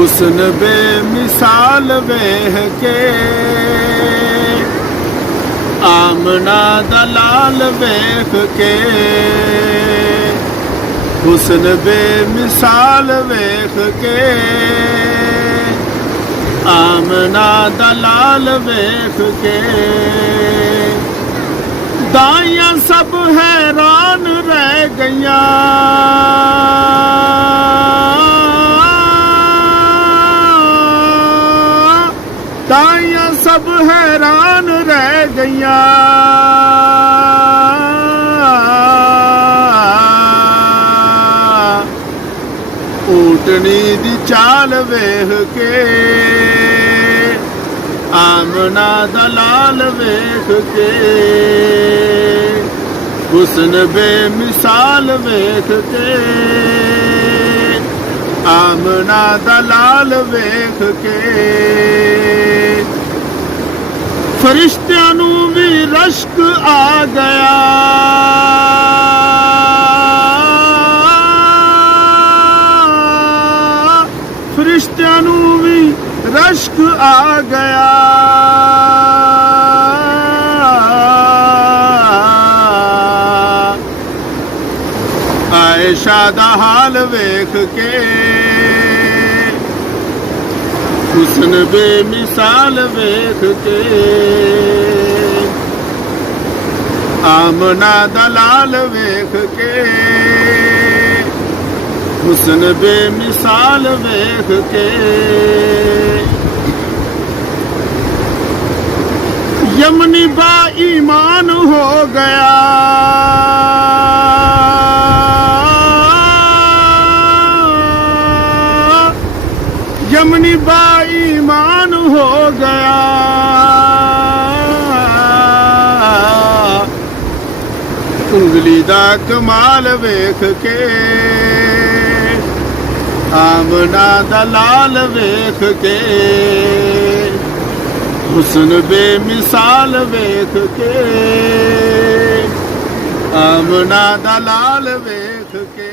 हुस्न बेमिसाल वेख के आमना दा लाल वेख के हुस्न बेमिसाल वेख के आमना दा लाल वेख के दाइयां सब हैरान रह गईयां दाइयां सब हैरान रह गईयां ऊटनी दी चाल वेख के आमना दा लाल वेख के हुस्न बेमिसाल वेख के आमना दा लाल वेख के फरिश्तियां नूं भी रश्क आ गया फरिश्तियां नूं भी रश्क आ गया आयशा दा हाल वेख के हुस्न बेमिसाल वेख के आमना दा लाल वेख के हुस्न बेमिसाल वेख के यमनी बा ईमान हो गया यमनी बा ईमान हो गया उंगली दा कमाल वेख के आमना दा लाल वेख के हुस्न बेमिसाल वेख के आमना दा लाल वेख के